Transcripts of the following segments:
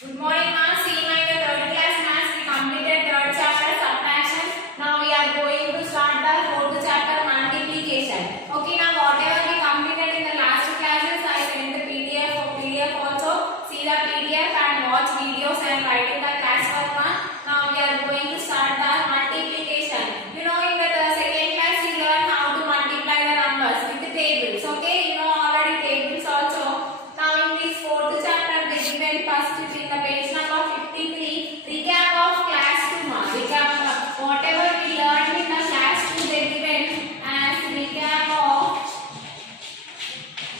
Good morning, ma'am. See my third class maths. We completed third chapter subtraction. Now we are going to start the fourth chapter multiplication. Okay, now whatever we completed in the last classes, I sent the PDF also. See the PDF and watch videos and write in the class work. Now we are going to start the multiplication. You know, in the second class we learn how to multiply the numbers with the tables. Okay, you know already tables also. Now in this fourth chapter, they given first in the page number 53 recap of class 2. Recap whatever we learned in the class 2, they given as recap of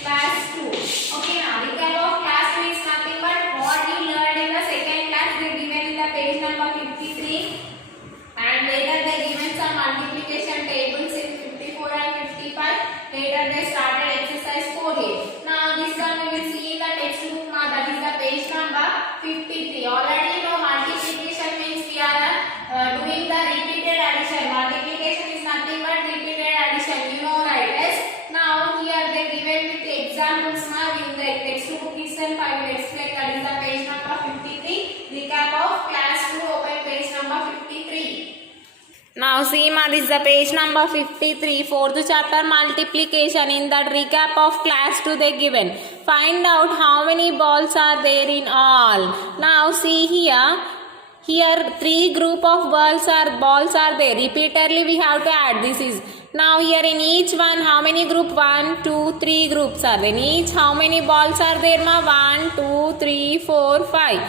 class 2. Okay, now recap of class 2 is nothing but what we learned in the second class. They given in the page number 53, and later they given some multiplication tables in 54 and 55. Later they started exercise 4a. Now this one we will see in the textbook. That is the page number 53. Already you know multiplication means we are doing the repeated addition. Multiplication is nothing but repeated addition. You know, right? Yes. Now here they given with examples. Now in the textbook itself I will explain. That is the page number 53. Recap of class 2. Open page number 53. Now see ma, this is the page number 53, fourth chapter multiplication. In that recap of class 2 they given. Find out how many balls are there in all. Now see here three group of balls are there. Repeatedly we have to add. This is now here in each one how many group? 1, 2, 3 groups are there. In each how many balls are there ma? 1, 2, 3, 4, 5.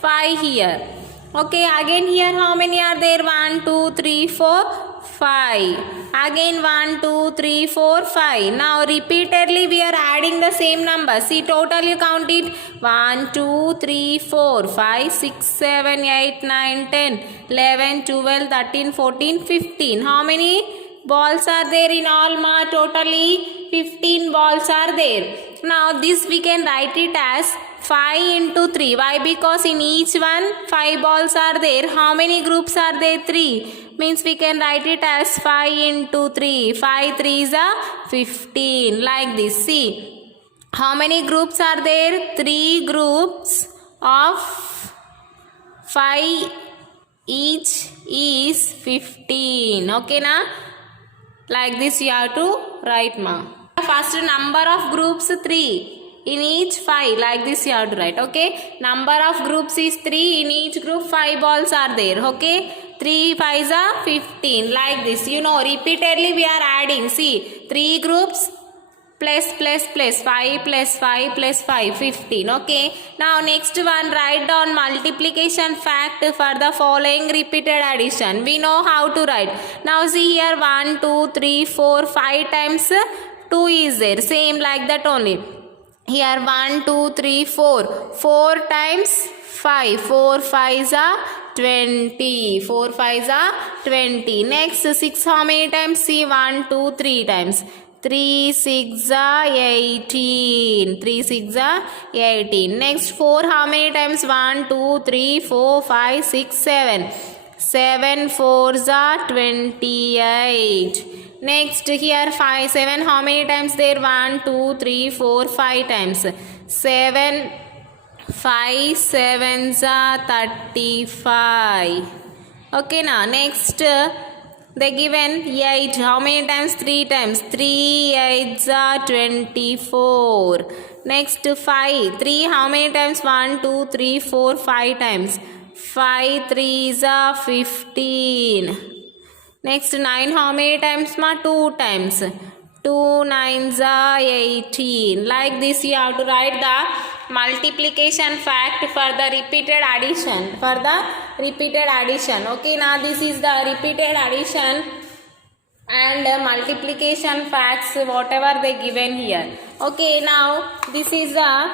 5 here. Okay, again here how many are there? 1, 2, 3, 4, 5. Again 1, 2, 3, 4, 5. Now repeatedly we are adding the same number. See, total you count it. 1, 2, 3, 4, 5, 6, 7, 8, 9, 10, 11, 12, 13, 14, 15. How many balls are there in all ma? Totally 15 balls are there. Now this we can write it as 5 into 3. Why? Because in each one 5 balls are there. How many groups are there? 3. Means we can write it as 5 into 3. 5 3s are 15. Like this. See. How many groups are there? 3 groups of 5 each is 15. Okay na? Like this you have to write ma. First number of groups 3. In each 5, like this you have to write. Okay, number of groups is 3. In each group 5 balls are there. Okay, 3 5s are 15. Like this, you know, repeatedly we are adding. See, 3 groups plus 5 plus 5 plus 5, 15. Okay, now next one, write down multiplication fact for the following repeated addition. We know how to write. Now see here 1 2 3 4 5 times 2 is there. Same like that only. Here 1 2 3 4. 4 times 5. 4 5s are 20. 4 5s are 20. Next 6 how many times? See, 1 2 3 times. 3 6 are 18. 3 6 are 18. Next 4 how many times? 1 2 3 4 5 6 7. 7 4s are 28. Next here 5 7 how many times there? 1 2 3 4 5 times. 7 5 7s are 35. Okay now next they given 8 how many times? 3 times. 3 8s are 24. Next 5 3 how many times? 1 2 3 4 5 times. 5 3s are 15. Next 9 how many times ma? 2 times. 2 9s are 18. Like this you have to write the multiplication fact for the repeated addition. For the repeated addition. Okay, now this is the repeated addition and multiplication facts whatever they given here. Okay, now this is the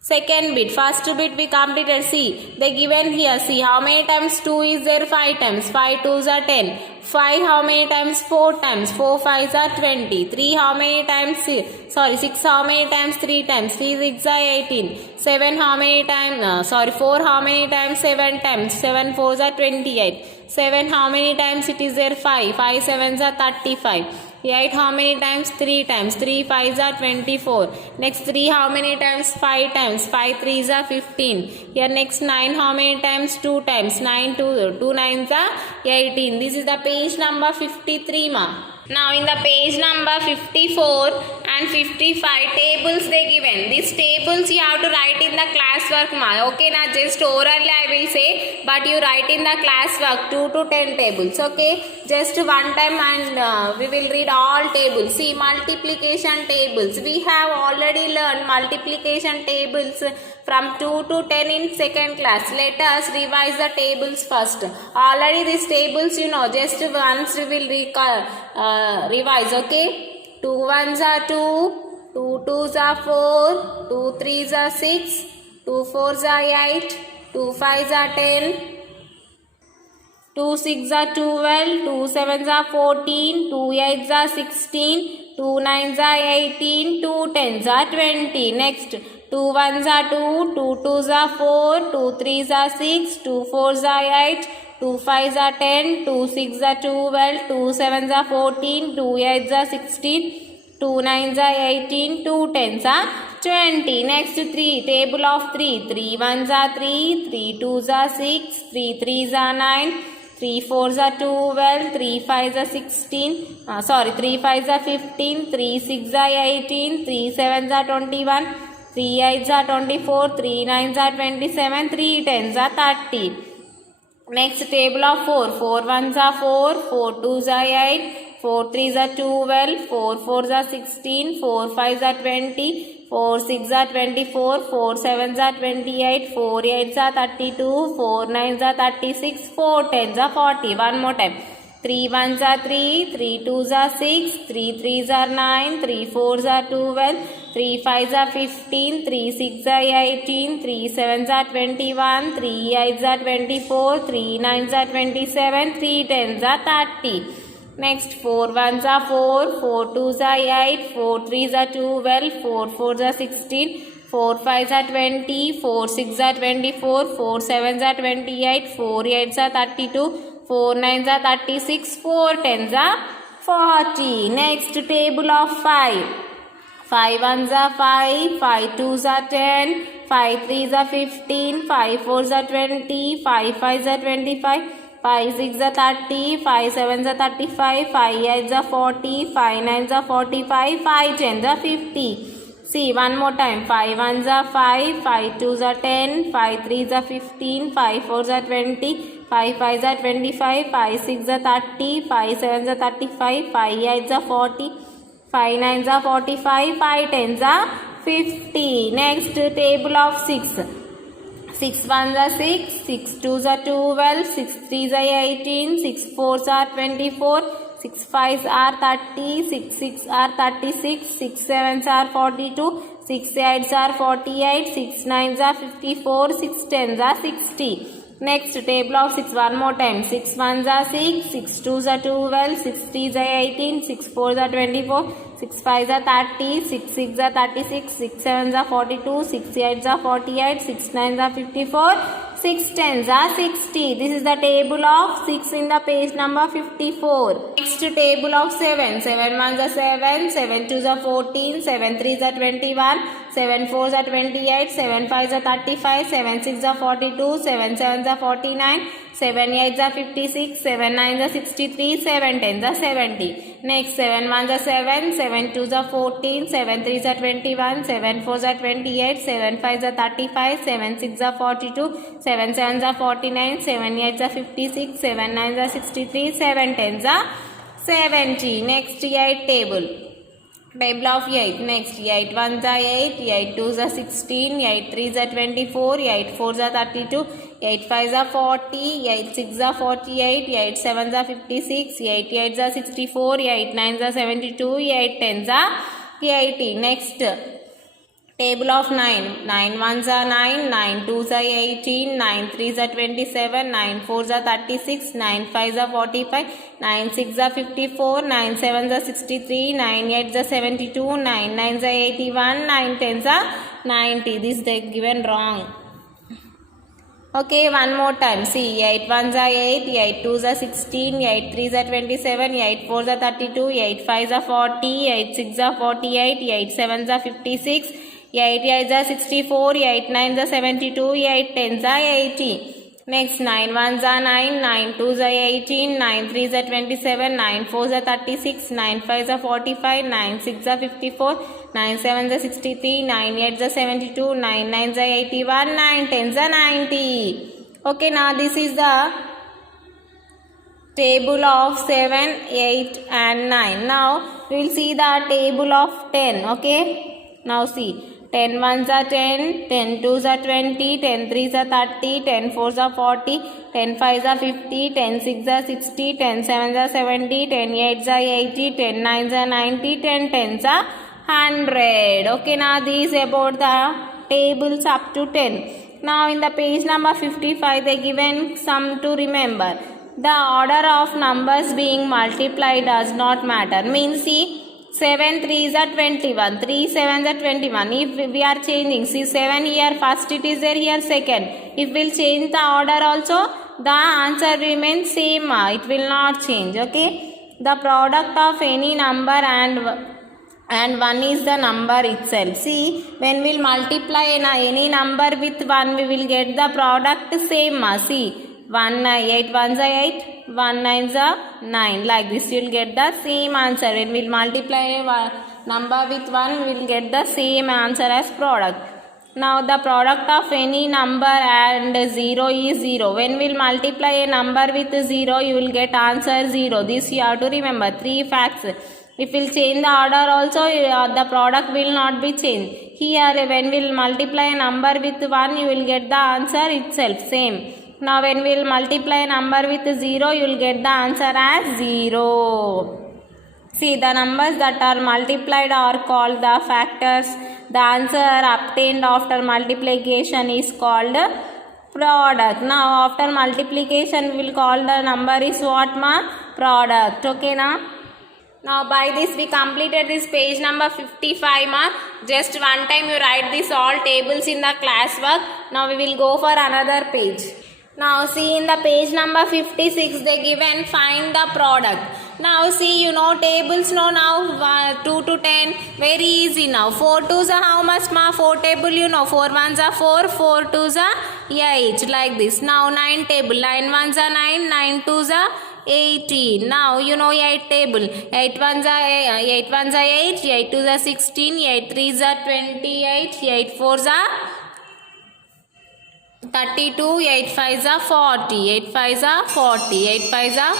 second bit. First bit we completed. See, they given here. See, how many times 2 is there? 5 times. 5 2s are 10. 5 how many times? 4 times. 4 5s are 20. 3 how many times? 6 how many times? 3 times. 3 6 are 18. 7 how many times? 4 how many times? 7 times. 7 4s are 28. 7 how many times it is there? 5. 5 7s are 35. 8 how many times? 3 times. 3 5s are 24. Next 3 how many times? 5 times. 5 3s are 15. Here next 9 how many times? 2 times. 9 2 9s are 18. This is the page number 53 ma. Now in the page number 54 and 55 tables they given. These tables you have to write in the classwork ma. Okay na, just orally I will say, but you write in the classwork 2 to 10 tables. Okay, just one time and we will read all tables. See, multiplication tables. We have already learned multiplication tables from 2 to 10 in second class. Let us revise the tables first. Already these tables you know, just once we will revise. Okay, 2 1s are 2, 2 2s are 4, 2 3s are 6, 2 4s are 8, 2 5s are 10, 2 6s are 12, 2 7s are 14, 2 8s are 16, 2 9s are 18, 2 10s are 20. Next, 2 1s are 2, 2 2s are 4, 2 3s are 6, 2 4s are 8, 2 5s are 10, 2 6s are 12, 2 7s are 14, 2 8s are 16, 2 9s are 18, 2 10s are 20. Next 3, table of 3. 3 1s are 3, 3 2s are 6, 3 3s are 9, 3 4s are 12, 3 5s are 16, 3 5s are 15, 3 6s are 18, 3 7s are 21, 3 8s are 24, 3 9s are 27, 3 10s are 30. Next table of 4. 4 1s are 4, 4 2s are 8, 4 3s are 12, 4 4s are 16, 4 5s are 20, 4 6s are 24, 4 7s are 28, 4 8s are 32, 4 9s are 36, 4 10s are 40. One more time. 3 1s are 3, 3 2s are 6, 3 3s are 9, 3 4s are 12, 3 5s are 15, 3 6s are 18, 3 7s are 21, 3 8s are 24, 3 9s are 27, 3 10s are 30. Next 4 1s are 4, 4 2s are 8, 4 3s are 12, 4 4s are 16, 4 5s are 20, 4 6s are 24, 4 7s are 28, 4 8s are 32, 4 9s are 36, 4 10s are 40. Next table of 5. 5 1s are 5, 5 2s are 10, 5 3s are 15, 5 4s are 20, 5 5s are 25, 5 6s are 30, 5 7s are 35, 5 8s are 40, 5 9s are 45, 5 10s are 50. See, one more time. 5 1s are 5, 5 2s are 10, 5 3s are 15, 5 4s are 20, 5 5s are 25, 5 6s are 30, 5 7s are 35, 5 8s are 40, 5 9s are 45, 5 10s are 50. Next table of 6. 6 1s are 6, 6 2s are 12, 6 3s are 18, 6 4s are 24, 6 5s are 30, 6 6 are 36, 6 7s are 42, 6 8s are 48, 6 9s are 54, 6 10s are 60. Next table of 6 one more time. 6 1s are 6, 6 2s are 12, 6 3s are 18, 6 4s are 24, 6 5s are 30, 6 6 are 36, 6 7s are 42, 6 8s are 48, 6 9s are 54, 6 10s are 60. This is the table of 6 in the page number 54. Next table of 7. 7 1s are 7, 7 2s are 14, 7 3s are 21, 7 4s are 28, 7 5s are 35, 7 6s are 42, 7 7s are 49, 7 8s are 56, 7 9s are 63, 7 10s are 70. Next 7 1s are 7, 7 2s are 14, 7 3s are 21, 7 4s are 28, 7 5s are 35, 7 6s are 42, 7 7s are 49, 7 8s are 56, 7 9s are 63, 7 10s are 70. Next 8 table. Table of 8. Next 8 1s are 8, 8 2s are 16, 8 3s are 24, 8 4s are 32, 8 5s are 40, 8 6s are 48, 8 7s are 56, 8 8s are 64, 8 9s are 72, 8 10s are 80. Next table of 9. 9 1s are 9, 9 2s are 18, 9 3s are 27, 9 4s are 36, 9 5s are 45, 9 6s are 54, 9 7s are 63, 9 8s are 72, 9 9s are 81, 9 10s are 90. This they given wrong. Okay, one more time. See, 8 ones are 8, 8 twos are 16, 8 threes are 27, 8 fours are 32, 8 fives are 40, 8 sixes are 48, 8 sevens are 56, 8 eights are 64, 8 nines are 72, 8 tens are 80. Next, 9 ones are 9, 9 twos are 18, 9 threes are 27, 9 fours are 36, 9 fives are 45, 9 sixes are 54, 9 sevens are 63, 9 eights are 72, 9 nines are 81, 9 tens are 90. Okay, now this is the table of 7, 8 and 9. Now we will see the table of 10. Okay, now see. 10 ones are 10, 10 twos are 20, 10 threes are 30, 10 fours are 40, 10 fives are 50, 10 sixes are 60, 10 sevens are 70, 10 eights are 80, 10 nines are 90, 10 tens are 100. Okay, now these about the tables up to 10. Now in the page number 55 they given some to remember. The order of numbers being multiplied does not matter. Means see, 7 threes are 21, 3 sevens are 21. If we are changing, see 7 here first it is there, here second. If we will change the order also, the answer remains same. It will not change. Okay. The product of any number and 1 is the number itself. See, when we will multiply any number with 1, we will get the product same. See, 8 ones are 8, 1 nines are 9. Like this you will get the same answer. When we will multiply a number with 1, we will get the same answer as product. Now the product of any number and 0 is 0. When we will multiply a number with 0, you will get answer 0. This you have to remember. 3 facts. If we will change the order also, the product will not be changed. Here when we will multiply a number with 1, you will get the answer itself same. Now when we will multiply a number with 0, you will get the answer as 0. See, the numbers that are multiplied are called the factors. The answer obtained after multiplication is called product. Now after multiplication we will call the number is what ma? Product. Okay na? Now by this we completed this page number 55 ma. Just one time you write this all tables in the classwork. Now we will go for another page. Now see, in the page number 56 they given find the product. Now see, you know tables now 2 to 10 very easy now. 4 twos are how much ma? 4 table you know. 4 ones are 4, 4 twos are 8 like this. Now 9 table, 9 ones are 9, 9 twos are 18. Now you know 8 table, 8 ones are 8, 8 twos are 16, 8 threes are 28, 8 fours are 32, 8 fives are 40, 8 fives are 40, 8 fives are.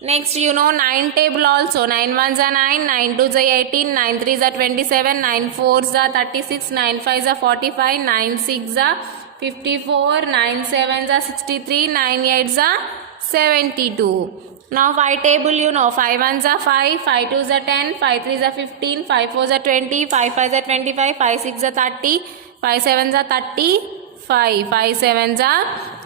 Next you know 9 table also. 9 ones are 9, 9 twos are 18, 9 threes are 27, 9 fours are 36, 9 fives are 45, 9 sixes are 54, 9 sevens are 63, 9 eights are 72. Now 5 table you know. 5 ones are 5, 5 twos are 10, 5 threes are 15, 5 fours are 20, 5 fives are 25, 5 sixes are 30, 5 sevens are 35, 5 sevens are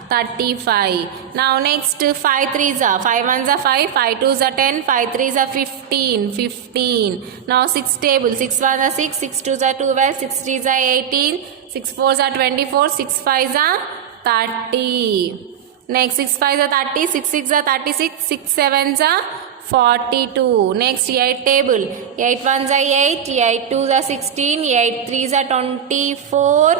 35. Now next 5 threes are. 5 ones are 5, 5 twos are 10, 5 threes are 15. Now 6 table. 6 ones are 6, 6 twos are 12, 6 threes are 18, 6 fours are 24, 6 fives are 30. Next 6 fives are 30, 6 sixes are 36, 6 sevens are 42. Next 8 table. 8 ones are 8, 8 twos are 16, 8 threes are 24,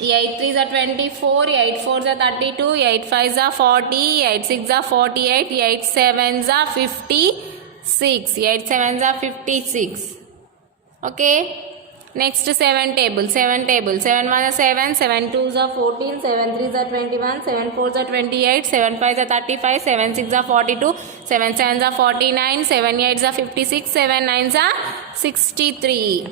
8 threes are 24, 8 fours are 32, 8 fives are 40, 8 sixes are 48, 8 sevens are 56, 8 sevens are 56. Okay. Next 7 table. 7 table. 7 ones are 7, 7 twos are 14, 7 threes are 21, 7 fours are 28, 7 fives are 35, 7 sixes are 42, 7 sevens are 49, 7 eights are 56, 7 nines are 63.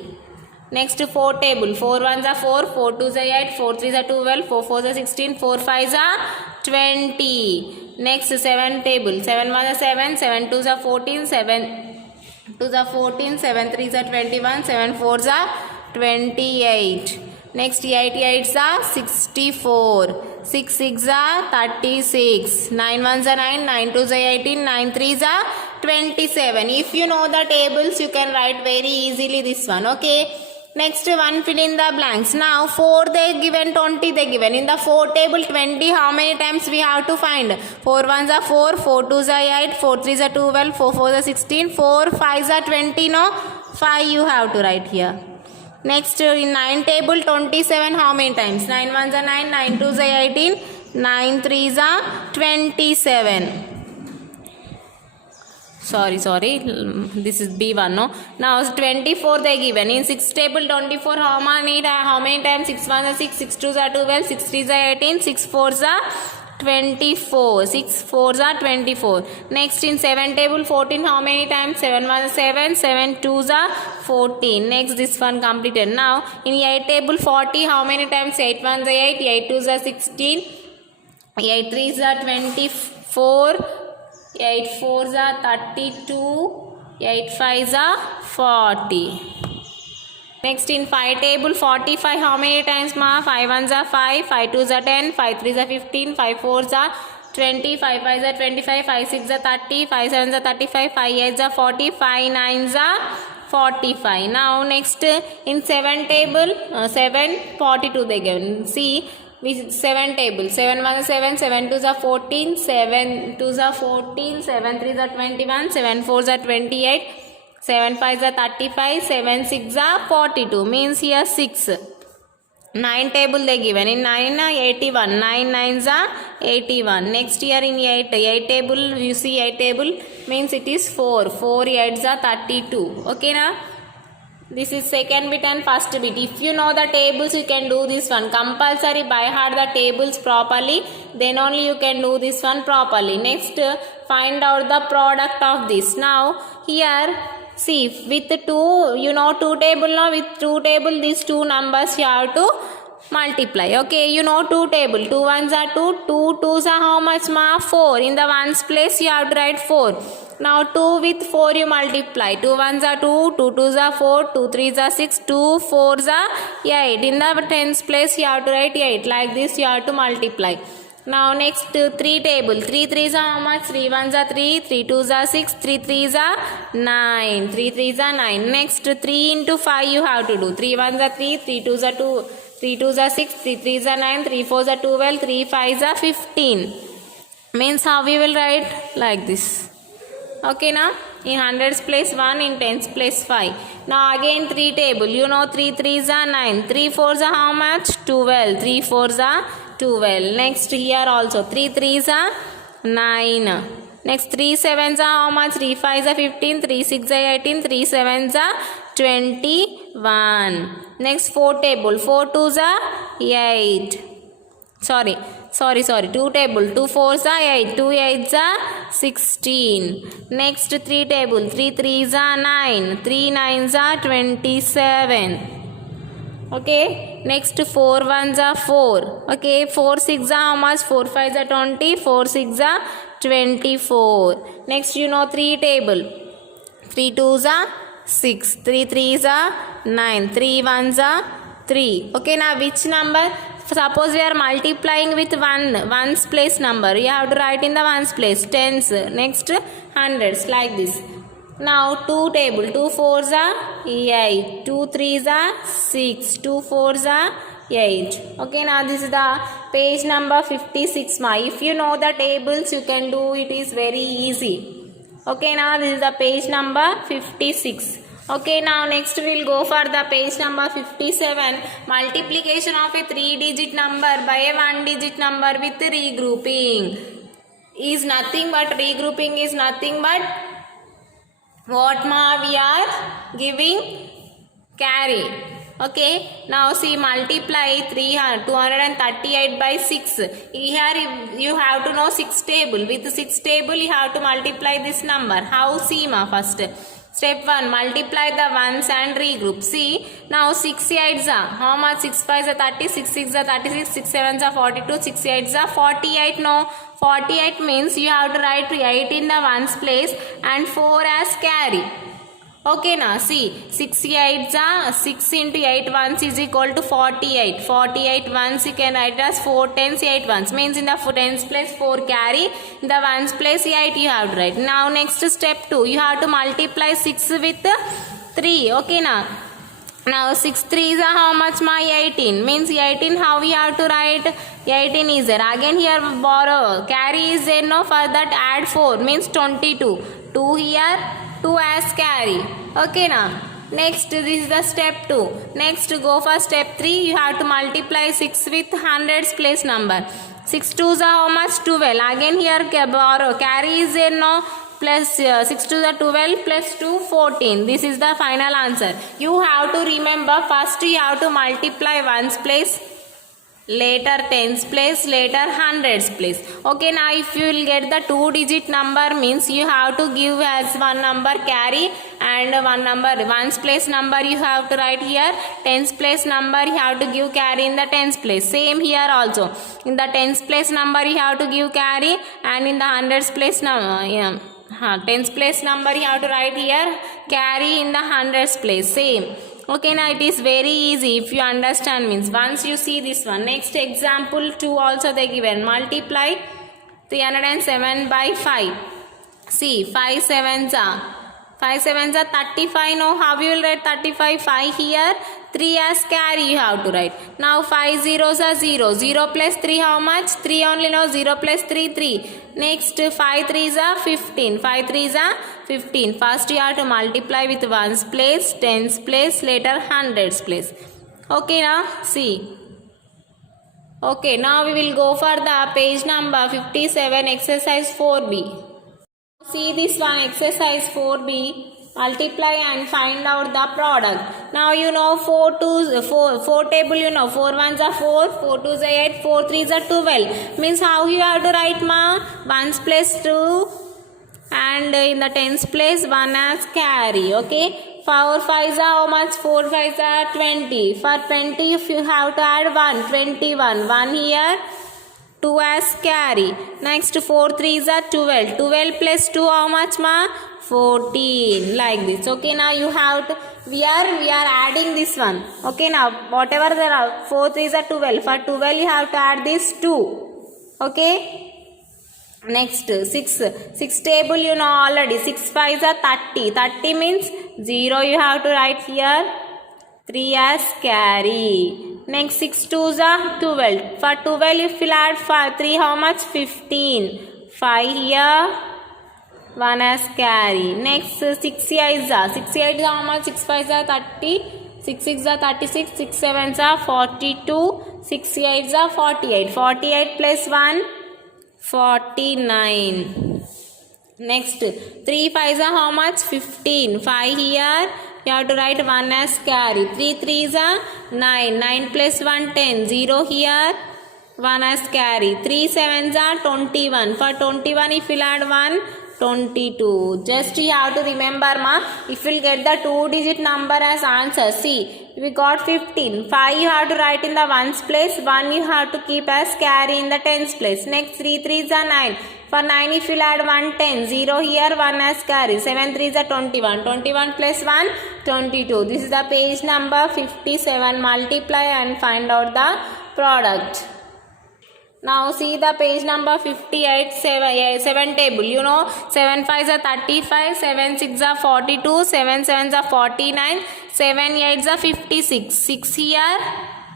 Next 4 table. 4 ones are 4, 4 twos are 8, 4 threes are 12, 4 fours are 16, 4 fives are 20. Next 7 table. 7 ones are 7, 7 twos are 14, 7 twos are 14, 7 threes are 21, 7 fours are 28. Next 8 eights are 64, 6 sixes are 36, 9 ones are 9, 9 twos are 18, 9 threes are 27. If you know the tables, you can write very easily this one. Okay. Next one, fill in the blanks. Now 4 they given, 20 they given. In the 4 table 20, how many times we have to find? 4 ones are 4, 4 twos are 8, 4 threes are 12, 4 fours are 16, 4 fives are 20. No, 5 you have to write here. Next, in 9 table 27, how many times? 9 ones are 9, 9 twos are 18, 9 threes are 27. Sorry, this is B1, no? Now 24 they given. In 6 table 24, how many times? 6 1s are 6, 6 2s are 12, 6 3s are 18, 6 4s are 24. 6 4s are 24. Next, in 7 table 14, how many times? 7 1s are 7, 7 2s are 14. Next, this one completed. Now, in 8 table 40, how many times? 8 1s are 8, 8 2s are 16, 8 3s are 24, 8 4s are 32, 8 5s are 40. Next, in 5 table 45, how many times ma? 5 1s are 5, 5 2s are 10, 5 3s are 15, 5 4s are 20, 5 5s are 25, 5 6s are 30, 5 7s are 35, 5 8s are 40, 5 9s are 45. Now next, in 7 table 7 42 they given. See, 7 table 7 1 7, 7 2s are 14, 7 2s are 14, 7 3s are 21, 7 4s are 28, 7 5s are 35, 7 6s are 42, means here 6. 9 table they given. In 9 81, 9 9s are 81. Next, here in 8 table, you see 8 table means it is 4, 4 8s are 32. Okay na? This is second bit and first bit. If you know the tables, you can do this one. Compulsory by heart the tables properly, then only you can do this one properly. Next, find out the product of this. Now here, see, with 2, you know 2 table now, with 2 table these 2 numbers you have to multiply. Okay, you know 2 table, 2 ones are 2, 2 twos are how much ma? 4. In the ones place you have to write 4. Now 2 with 4 you multiply. 2 ones are 2, 2 twos are 4, 2 threes are 6, 2 fours are 8. In the tens place you have to write 8. Like this you have to multiply. Now next, 3 table. 3 threes are how much? 3 ones are 3, 3 twos are 6, 3 threes are 9. 3 threes are 9. Next, 3 into 5 you have to do. 3 ones are 3, 3 twos are 2, 3 twos are 6, 3 threes are 9, 3 fours are 12, 3 fives are 15. Means how we will write? Like this. Okay na? In hundreds place 1, in tens place 5. Now again 3 table. You know 3 threes are 9, 3 fours are how much? 12. 3 fours are 12. Next, here also 3 threes are 9. Next, 3 sevens are how much? 3 fives are 15, 3 six are 18, 3 sevens are 21. Next, 4 table. 4 twos are 8. Sorry. 2 table. 2 fours are 8. 2 eights are 16. Next, 3 table. 3 threes are 9. 3 nines are 27. Okay. Next, 4 ones are 4. Okay. 4 6 are how much? 4 5s are 20. 4 6 are 24. Next, you know 3 table. 3 twos are 6. 3 threes are 9. 3 ones are 3. Okay. Now, which number? Suppose we are multiplying with ones place number. You have to write in the ones place. Tens. Next, hundreds. Like this. Now 2 table. 2 fours are 8. 2 threes are 6. 2 fours are 8. Okay, now this is the page number 56. If you know the tables, you can do it, is very easy. Okay, now this is the page number 56. Okay, now next we will go for the page number 57. Multiplication of a 3-digit number by a 1-digit number with regrouping is nothing but, regrouping is nothing but what ma we are giving? Carry. Okay, now see, multiply 238 by 6. Here you have to know 6 table. With 6 table you have to multiply this number. How? See ma, first step 1, multiply the ones and regroup. See, now 6 8s are how much? 6 5s are 30, 6 6 are 36, 6 7s are 42, 6 8s are 48. No, 48 means you have to write 8 in the ones place and 4 as carry. Okay, now see, 6 8s are 6 into 8 ones is equal to 48. 48 ones you can write as 4 tens 8 ones. Means in the tens place 4 carry, in the ones place 8 you have to write. Now next step 2, you have to multiply 6 with 3. Okay, now Now 6 3s are how much ma? 18. Means 18 how we have to write? 18 is there. Again here borrow. Carry is there, no? For that add 4 means 22. 2 here, 2 as carry. Okay now. Next this is the step 2. Next go for step 3. You have to multiply 6 with hundreds place number. 6 2s are how much? 12. Again here borrow. Carry is there, no? Plus 6 to the 12 plus 2 14. This is the final answer. You have to remember, first you have to multiply ones place, later tens place, later hundreds place. Okay, now if you will get the 2-digit number means you have to give as one number carry and one number ones place number you have to write here. Tens place number you have to give carry in the tens place. Same here also. In the tens place number you have to give carry and in the hundreds place number tens place number you have to write here carry in the hundreds place. Same. Okay, now it is very easy if you understand means once you see this one. Next example 2 also they given. Multiply 307 by 5. See 5 sevens are 35. Now how you will write 35? 5 here, 3 as carry you have to write. Now 5 zeros are 0. 0 plus 3 how much? 3 only. Now 0 plus 3 3. Next 5 3s are 15. 5 3s are 15. First you have to multiply with ones place, tens place, later hundreds place. Okay now see. Okay, now we will go for the page number 57 exercise 4b. See this one exercise 4b. Multiply and find out the product. Now you know 4 table you know. 4 ones are 4, 4 twos are 8, 4 3s are 12. Means how you have to write ma? Ones place 2 and in the tens place 1 as carry. Okay. 4 5s are how much? 4 5s are 20. For 20 if you have to add 1, 21. 1 here. 2 as carry. Next 4 3s are 12. 12 plus 2 how much ma? 14. Like this. Okay, now you have to we are adding this one. Okay, now whatever there are 4 3s are 12. For 12 you have to add this 2. Okay. Next 6 table you know already. 6 5s are 30. 30 means 0 you have to write here. 3 as carry. Next 6 2s are 12. For 12 if you add 3 how much? 15. 5 here. 1 as carry. Next 6 8s are. 6 8s are how much? 6 5s are 30. 6 6s are 36. 6 7s are 42. 6 8s are 48. 48 plus 1 49. Next 3 5s are how much? 15. 5 here. You have to write 1 as carry. 3 3s are 9. 9 plus 1 10. 0 here. 1 as carry. 3 7s are 21. For 21 if you add 1, 22. Just you have to remember ma. If you will get the 2-digit number as answer. See, we got 15. 5 you have to write in the ones place. 1 you have to keep as carry in the tens place. Next 3 3s are 9. For 9 if you add 1 10. 0 here, 1 as carry. 7 3s are 21. 21 plus 1 22. This is the page number 57. Multiply and find out the product. Now see the page number 58, 7 table. You know 7 5s are 35, 7 6s are 42, 7 7s are 49, 7 8s are 56. 6 here,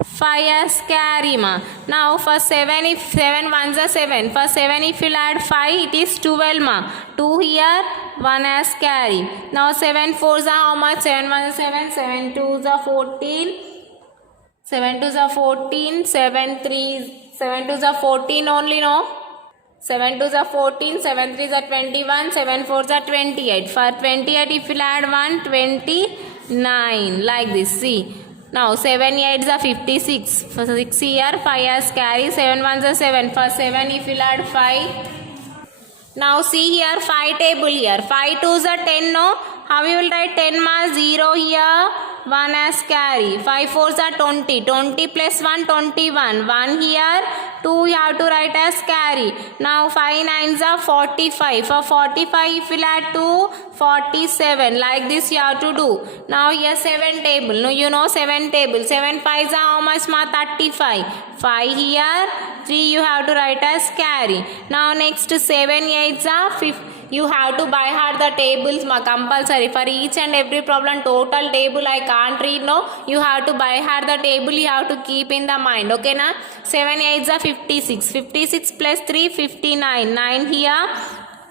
5 as carry ma. Now for 7 if 7 1s are 7. For 7 if you add 5 it is 12 ma. 2 here, 1 as carry. Now 7 4s are how much? 7 1s are 7, 7 2s are 14, 7 2s are 14, 7 3s 7 2s are 14 only no. 7 2s are 14, 7 3s are 21, 7 4s are 28. For 28 if you add 1, 29. Like this. See. Now 7 8s are 56. For 6 here, 5 as carry. 7 1s are 7. For 7 if you add 5. Now see here 5 table here. 5 2s are 10 no. How you will write 10 ma? 0 here. 1 as carry. 5 4s are 20. 20 plus 1 21. 1 here. 2 you have to write as carry. Now 5 9s are 45. For 45 if you add 2, 47. Like this you have to do. Now here 7 table. No, you know 7 table. 7 5s are how much ma? 35. 5 here. 3 you have to write as carry. Now next 7 8s are 50. You have to by heart the tables compulsory. For each and every problem total table I can't read, no. You have to by heart the table, you have to keep in the mind. Okay na? 7 8s are 56. 56 plus 3 59. 9 here.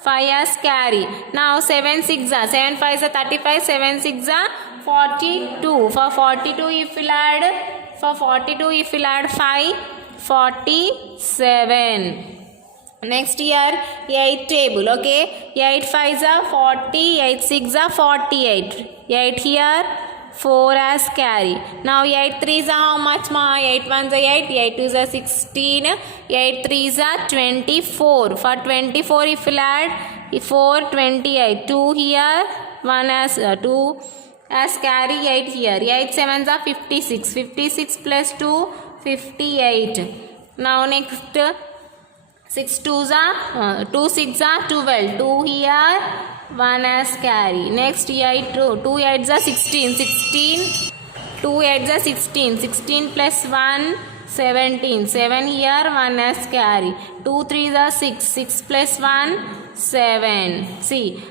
5 as carry. Now 7 6 are 7 5 are 35. 7 6 are 42. For 42 if you'll add 5 47. Next here 8 table. Okay, 8 5s are 40. 8 6 are 48. 8 here. 4 as carry. Now 8 3s are how much ma? 8 1s are 8. 8 2s are 16. 8 3s are 24. For 24 if you add 4 28. 2 here. 1 as 2 as carry. 8 here. 8 7s are 56. 56 plus 2 58. Now next 6 2s are 2 6 are 12. 2 here. 1 as carry. Next 8 2 8s are 16. 16 2 8s are 16. 16 plus 1 17. 7 here. 1 as carry. 2 3s are 6. 6 plus 1 7. See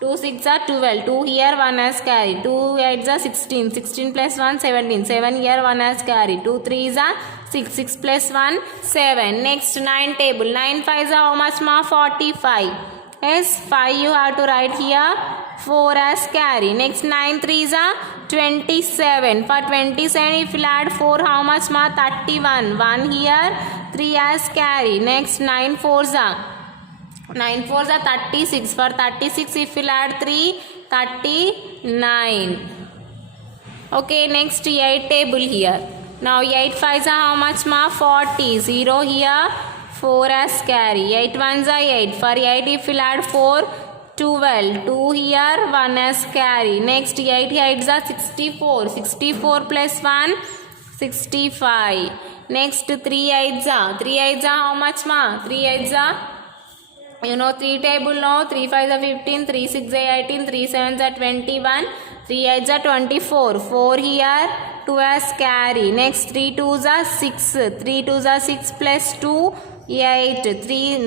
2 6 are 12. 2 here. 1 as carry. 2 8s are 16. 16 plus 1 17. 7 here. 1 as carry. 2 3s are 6. 6 plus 1 7. Next 9 table. 9 5s are how much ma? 45. Yes, 5 you have to write here. 4 as carry. Next 9 3s are 27. For 27 if you add 4 how much ma? 31. 1 here. 3 as carry. Next 9 4s are 36. For 36 if you add 3 39. Okay, next 8 table here. Now 8 5s are how much ma? 40. 0 here. 4 as carry. 8 1s are 8. For 8 if you add 4 12. 2 here. 1 as carry. Next 8 8s are 64. 64 plus 1 65. Next 3 8s are. 3 8s are how much ma? 3 8s are, you know 3 table no. 3 5s are 15. 3 6 are 18. 3 7s are 21. 3 8s are 24. 4 here. 2 as carry. Next 3 2s are 6. 3 2s are 6 plus 2 8. 3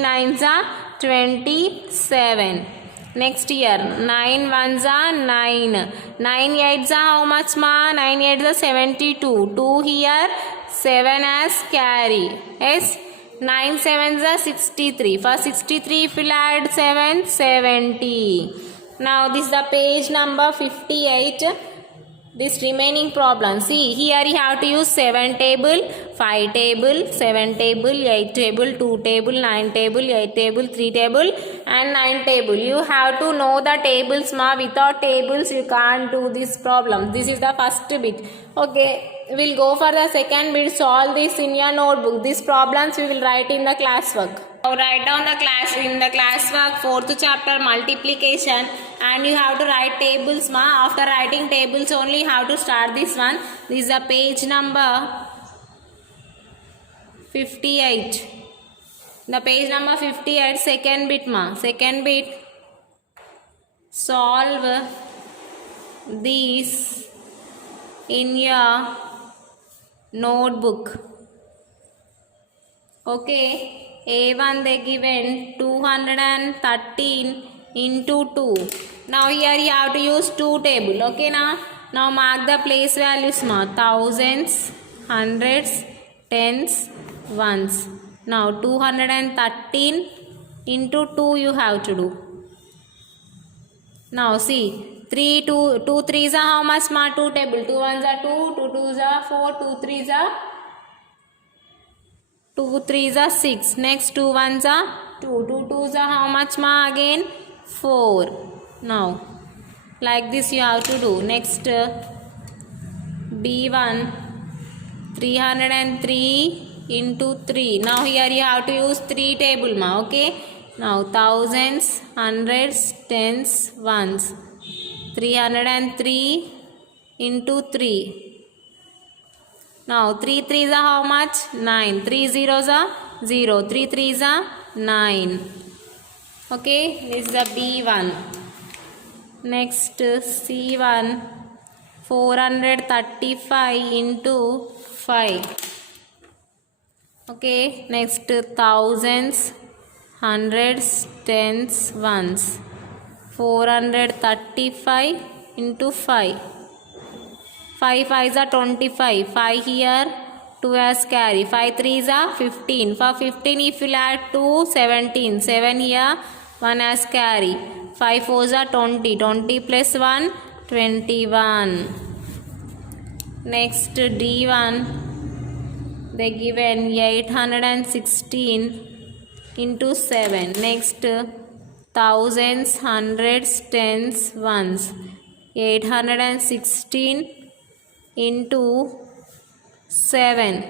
9s are 27. Next here 9 1s are 9. 9 8s are how much ma? 9 8s are 72. 2 here. 7 as carry. Yes. 9 7s are 63. For 63 if you add 7 70. Now this is the page number 58. This remaining problem. See here you have to use 7 table, 5 table, 7 table, 8 table, 2 table, 9 table, 8 table, 3 table and 9 table. You have to know the tables ma. Without tables you can't do this problem. This is the first bit. Okay, we'll go for the second bit. Solve this in your notebook. These problems we will write in the classwork. Now write down the classwork 4th chapter multiplication and you have to write tables ma. After writing tables only you have to start this one. This is the page number 58. The page number 58 second bit ma. Second bit, solve these in your notebook. Okay. A1 they given 213 into 2. Now here you have to use 2 table. Okay now mark the place values ma. Thousands, hundreds, tens, ones. Now 213 into 2 you have to do. Now see 3 2 3s are how much ma? 2 table. 2 1s are 2, 2 2s are 4, 2 3s are 2 3s are 6. Next 2 1s are 2, 2 2s are how much ma? Again 4. Now like this you have to do. Next B1 303 into 3. Now here you have to use 3 table ma. Okay. Now thousands, hundreds, tens, ones. 303 into 3. Now 3 3s are how much? 9. 3 zeros are 0. 3 3s are 9. Okay, this is the B1. Next C1 435 into 5. Okay, next thousands, hundreds, tens, ones. 435 into 5. 5 5s are 25. 5 here, 2 as carry. 5 3s are 15. For 15, if you add 2, 17. 7 here, 1 as carry. 5 4s are 20. 20 plus 1, 21. Next D1, they given 816 into 7. Next thousands, hundreds, tens, ones. 816 into 7.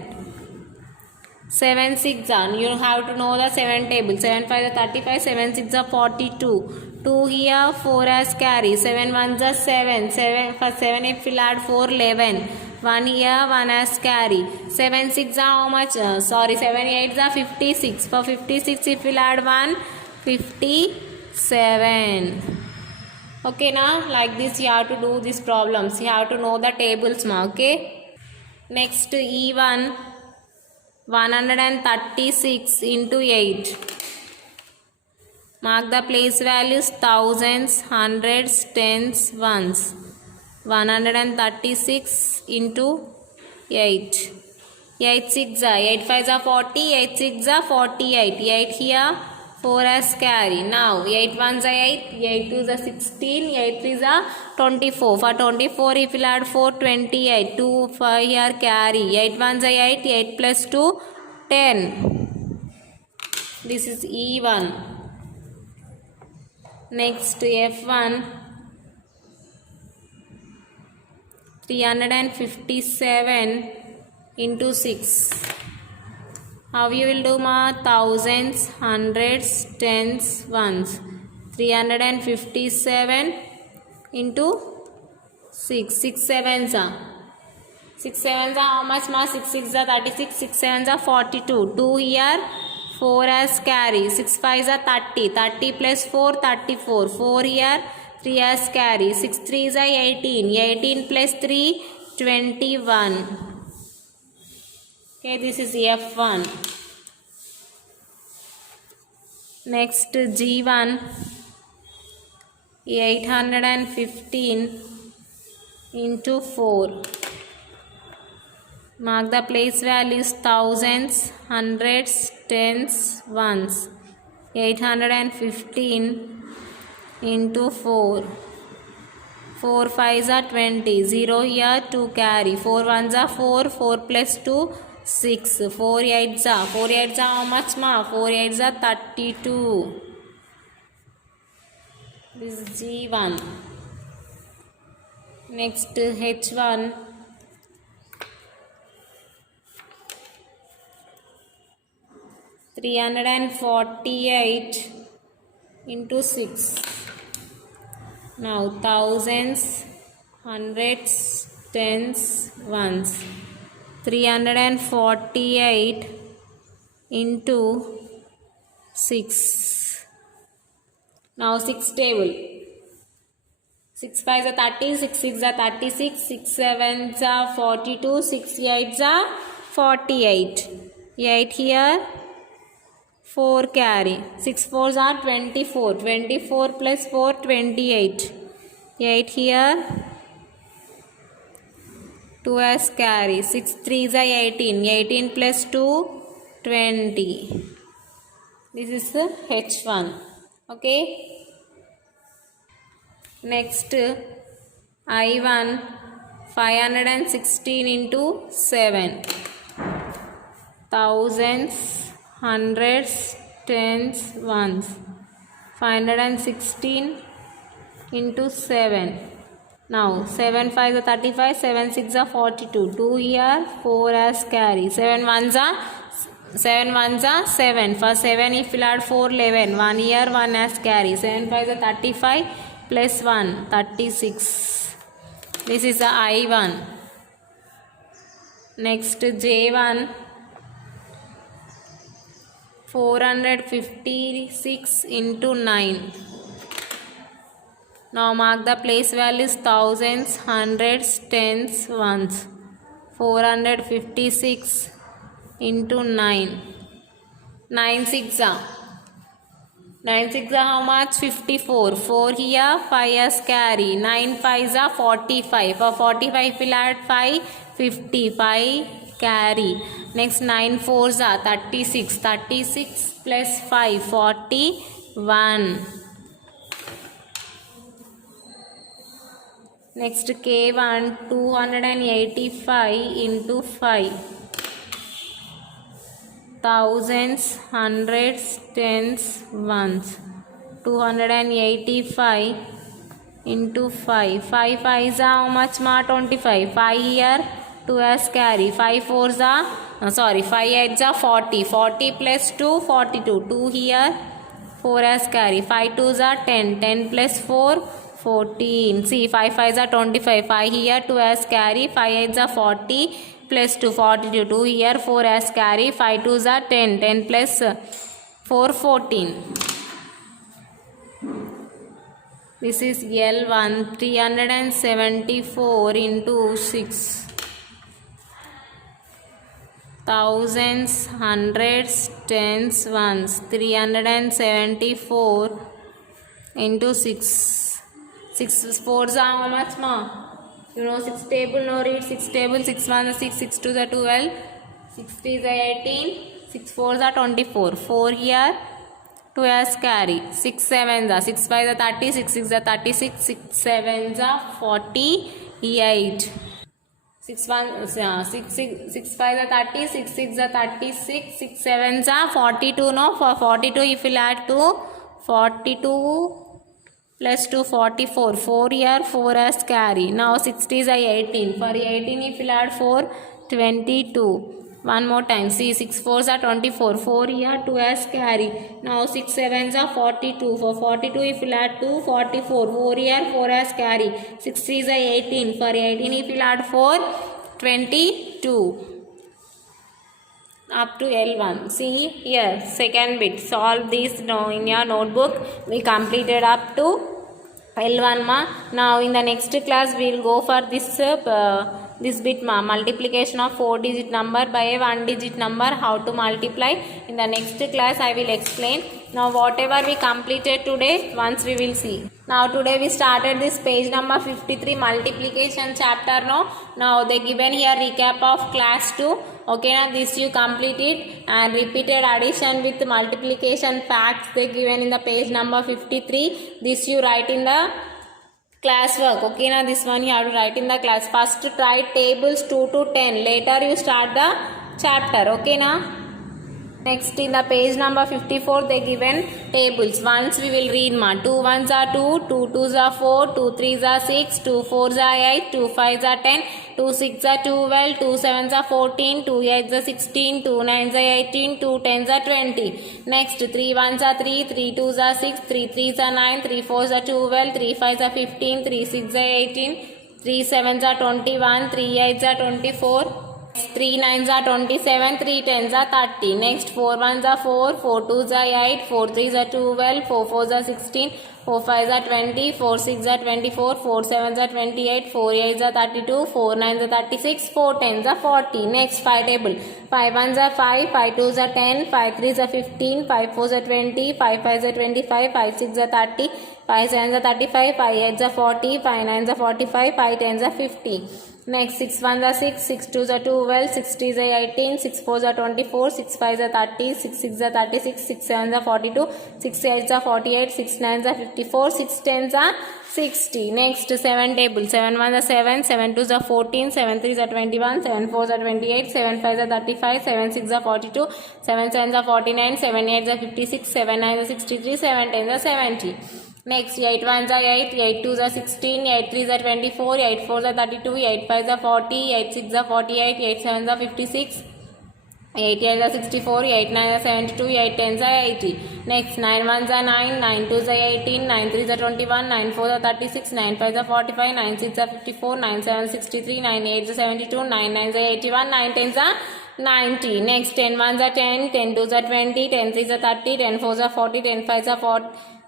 7 6 are, you have to know the 7 table. 7 5 are 35, 7 6 are 42. 2 here, 4 as carry. 7 1s are 7. 7 for 7 if you add 4, 11. 1 here, 1 as carry. 7 6 are how much? 7 8s are 56. For 56 if you add 1, 57. Okay, now like this you have to do these problems. You have to know the tables now. Okay. Next E1, 136 into 8. Mark the place values: thousands, hundreds, tens, ones. 136 into 8. 8 6 are, 8 5 are 40, 8 6 are 48. 8 here, 4 as carry. Now 8 1s are 8, 8 2s are 16, 8 3s are 24. For 24 if you add 4, 28. 2 5 here carry. 8 1s are 8, 8 plus 2, 10. This is E1. Next F1, 357 into 6. How you will do ma? Thousands, hundreds, tens, ones. 357 into 6. 6 7s are. 6 7s are how much ma? 6 6 are 36. 6 7s are 42. 2 here, 4 as carry. 6 5s are 30. 30 plus 4, 34. 4 here, 3 as carry. 6 3s are 18. 18 plus 3, 21. Okay, this is F1. Next G1, 815 into 4. Mark the place values: thousands, hundreds, tens, ones. 815 into 4. 4 5s are 20. 0 here, 2 carry. 4 1s are 4. 4 plus 2, 6. 4 8s are. 4 8s are how much ma? 4 8s are 32. This is G1. Next H1, 348 into 6. Now thousands, hundreds, tens, ones. 348 into 6. Now 6 table. 6 5s are 30, 6 6 are 36, 6 7s are 42, 6 8s are 48. 8 here, 4 carry. 6 4s are 24. 24 plus 4, 28. 8 here, 2 as carry. 6 3s are 18. 18 plus 2, 20. This is the H1. Okay. Next I1, 516 into 7. Thousands, hundreds, tens, ones. 516 into 7. Now 7 5 are 35, 7 6 are 42. 2 here, 4 as carry. 7 1s are 7. For 7 if you add 4, 11. 1 here, 1 as carry. 7 5 are 35 plus 1, 36. This is the I1. Next J1, 456 into 9. Now mark the place values: thousands, hundreds, tens, ones. 456 into 9. 9 6 are. 9 6 are how much? 54. 4 here, 5 as carry. 9 5 are 45. For 45 we'll add 5, 55 carry. Next 9 4s are 36. 36 plus 5, 41. Next K1 285 into 5. Thousands, hundreds, tens, ones. 285 into 5. 5 5s are how much ma? 25. 5 here, 2 as carry. 5 4s are, 5 8s are 40. 40 plus 2, 42. 2 here, 4 as carry. 5 2s are 10. 10 plus 4, 14. See, 5 5s are 25. 5 here, 2 as carry. 5 8s are 40. Plus 2, 42. 2 here, 4 as carry. 5 2s are 10. 10 plus 4, 14. This is L1, 374 into 6. Thousands, hundreds, tens, ones. 374 into 6. 6 4s are how much ma? You know 6 table, no read 6 table, 6 1 is 6, 6 2 is 12, 6 3 is 18, 6 4 is 24, 4 here, 2 as carry, 6 7 is 6 5 is 30, 6 6 is 36, 6 7 is 48, 6 1 6 5 is 30, 6 6 is 36, 6 7 is 42. No, for 42 if you add 2, 42 plus 2, 44. 4 here, 4 as carry. Now 60 is 18. For 18 if you add 4, 22. One more time. See, 6 4s are 24. 4 here, 2 as carry. Now 6 7s are 42. For 42 if you add 2, 44. 4 here, 4 as carry. 6 3 is 18. For 18 if you add 4, 22. Up to L1. See here, second bit. Solve this now in your notebook. We completed up to L1 ma. Now in the next class we will go for this bit ma, multiplication of 4-digit number by a 1-digit number, how to multiply. In the next class I will explain. Now whatever we completed today, once we will see. Now today we started this page number 53 multiplication chapter. Now they given here recap of class 2. Okay, now this you complete it, and repeated addition with multiplication facts they given in the page number 53. This you write in the class work. Okay, now this one you have to write in the class. First try tables 2 to 10. Later you start the chapter. Okay, now. Next in the page number 54 they given tables. Once we will read ma. 2 1s are 2, 2 2s are 4, 2 3s are 6, 2 4s are 8, 2 5s are 10, 2 6s are 12, 2 7s are 14, 2 8s are 16, 2 9s are 18, 2 10s are 20. Next 3 1s are 3, 3 2s are 6, 3 3s are 9, 3 4s are 12, 3 5s are 15, 3 6s are 18, 3 7s are 21, 3 8s are 24. 3 9s are 27, 3 10s are 30. Next 4 1s are 4, 4 2s are 8, 4 3s are 12, 4 4s are 16, 4 5s are 20, 4 6s are 24, 4 7s are 28, 4 8s are 32, 4 9s are 36, 4 10s are 40. Next 5 table. 5 1s are 5, 5 2s are 10, 5 3s are 15, 5 4s are 20, 5 5s are 25, 5 6s are 30, 5 7s are 35, 5 8s are 40, 5 9s are 45, 5 10s are 50. Next 6 1s are 6, 6 2s are 12, 6 3s are 18, 6 4s are 24, 6 5s are 30, 6 6s are 36, 6 7s are 42, 6 8s are 48, 6 9s are 54, 6 10s are 60. Next 7 table. 7 1s are 7, 7 2s are 14, 7 3s are 21, 7 4s are 28, 7 5s are 35, 7 6s are 42, 7 7s are 49, 7 8s are 56, 7 9s are 63, 7 10s are 70. Next 8 1s are 8, 8 2s are 16, 8 3s are 24, 8 4s are 32, 8 5s are 40, 8 6s are 48, 8 7s are 56, 8 8s are 64, 8 9s are 72, 8 10s are 80. Next 9 1s are 9, 9 2s are 18, 9 3s are 21, 9 4s are 36, 9 5s are 45, 9 6s are 54, 9 7s are 63, 9 8s are 72, 9 9s are 81, 9 10s are 90. Next 10 1s are 10, 10 2s are 20, 10 3s are 30, 10 4s are 40, 10 5s are 40.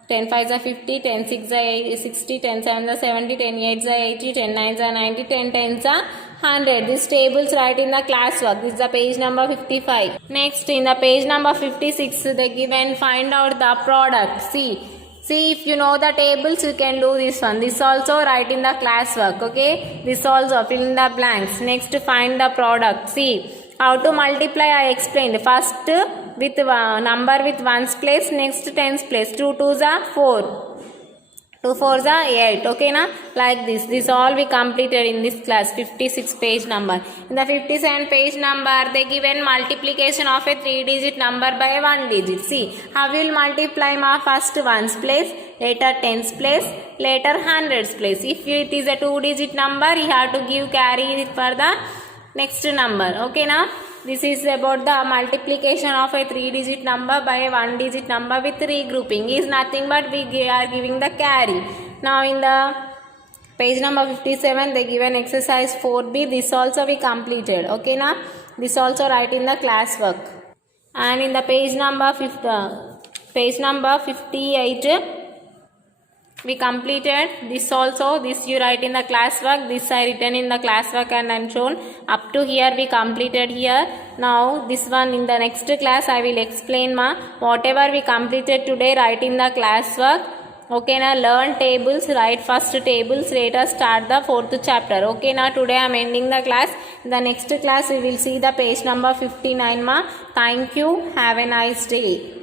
10 5 are 50, 10 6 are 60, 10 7 are 70, 10 8 are 80, 10 9 are 90, 10 10 are 100. These tables write in the classwork. This is the page number 55. Next, in the page number 56, they given find out the product. See if you know the tables, you can do this one. This also write in the classwork. Okay. This also fill in the blanks. Next, find the product. See how to multiply. I explained. First with number with ones place. Next tens place. 2 2s are 4. 2 4s are 8. Okay na? Like this. This all we completed in this class. 56 page number. In the 57 page number, they given multiplication of a 3-digit number by 1 digit. See, how we will multiply ma? First ones place, later tens place, later hundreds place. If it is a 2-digit number, you have to give carry for the next number. Okay na? This is about the multiplication of a 3-digit number by a 1-digit number with regrouping. Is nothing but we are giving the carry. Now in the page number 57, they given exercise 4b. This also we completed. Okay na? This also write in the classwork. And in the page number 58, we completed this also. This you write in the classwork. This I written in the classwork and I am shown. Up to here we completed here. Now this one in the next class I will explain ma. Whatever we completed today, write in the classwork. Okay na? Learn tables. Write first tables. Later start the 4th chapter. Okay na? Today I am ending the class. In the next class we will see the page number 59 ma. Thank you. Have a nice day.